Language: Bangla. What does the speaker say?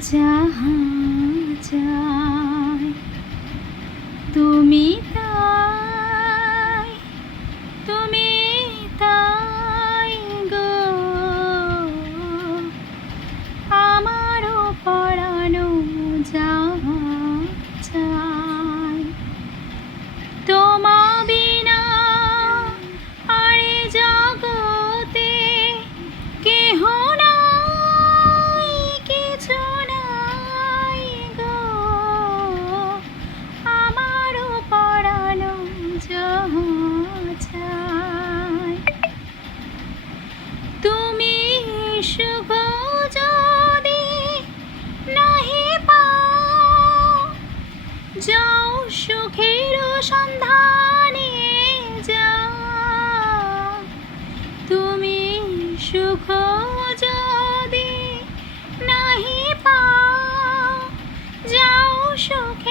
家。শুভ যদি নাহি পাও যাও সুখের সন্ধানে যা। তুমি সুখ যদি নাহি পাও যাও সুখে